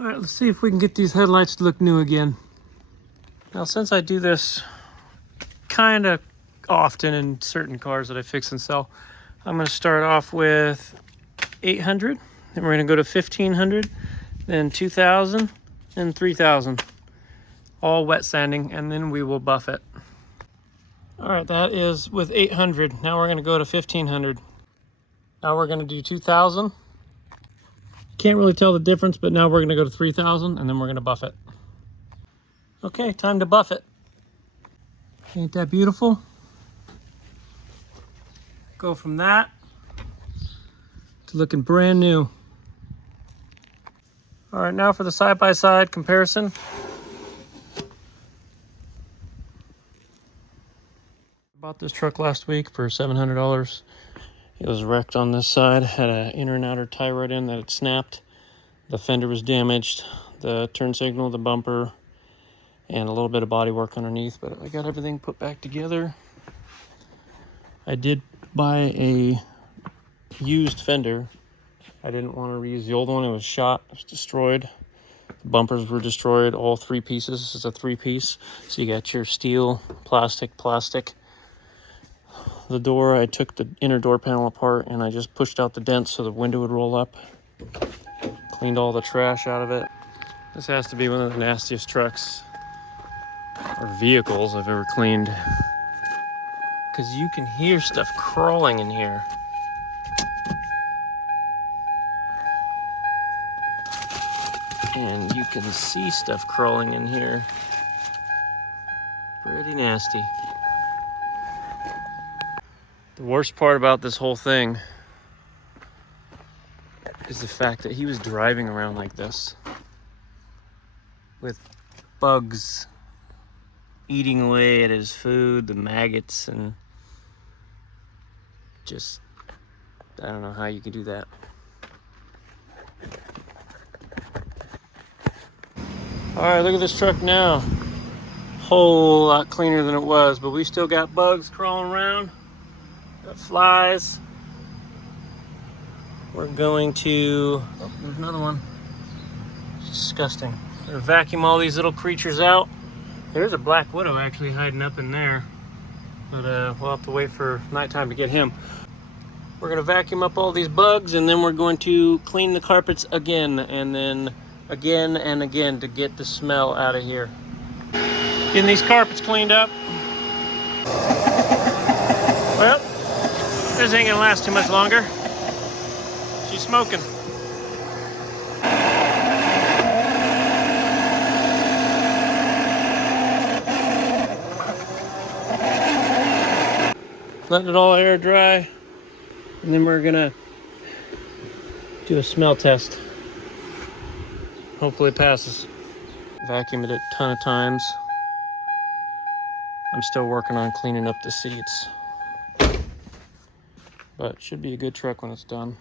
All right, let's see if we can get these headlights to look new again. Now, since I do this kind of often in certain cars that I fix and sell, I'm going to start off with 800, then we're going to go to 1500, then 2000, and 3000. All wet sanding, and then we will buff it. All right, that is with 800. Now we're going to go to 1500. Now we're going to do 2000. Can't really tell the difference, but now we're going to go to 3000, and then we're going to buff it. Okay, time to buff it. Ain't that beautiful? Go from that to looking brand new. All right, now for the side-by-side comparison. Bought this truck last week for $700. It was wrecked on this side, had an inner and outer tie rod in that had snapped. The fender was damaged, the turn signal, the bumper, and a little bit of body work underneath, but I got everything put back together. I did buy a used fender. I didn't want to reuse the old one. It was shot, it was destroyed. The bumpers were destroyed, all three pieces. This is a three-piece. So you got your steel, plastic. The door, I took the inner door panel apart and I just pushed out the dents so the window would roll up. Cleaned all the trash out of it. This has to be one of the nastiest trucks or vehicles I've ever cleaned, because you can hear stuff crawling in here. And you can see stuff crawling in here. Pretty nasty. The worst part about this whole thing is the fact that he was driving around like this with bugs eating away at his food, the maggots, and just, I don't know how you could do that. All right, look at this truck now. Whole lot cleaner than it was, but we still got bugs crawling around, got flies. We're going to, oh, there's another one. It's disgusting. We're gonna vacuum all these little creatures out. There's a black widow actually hiding up in there, but we'll have to wait for nighttime to get him. We're gonna vacuum up all these bugs, and then we're going to clean the carpets again, and then again and again to get the smell out of here. Getting these carpets cleaned up. Well, this ain't gonna last too much longer. She's smoking. Letting it all air dry, and then we're gonna do a smell test. Hopefully it passes. Vacuumed it a ton of times. I'm still working on cleaning up the seats, but should be a good truck when it's done.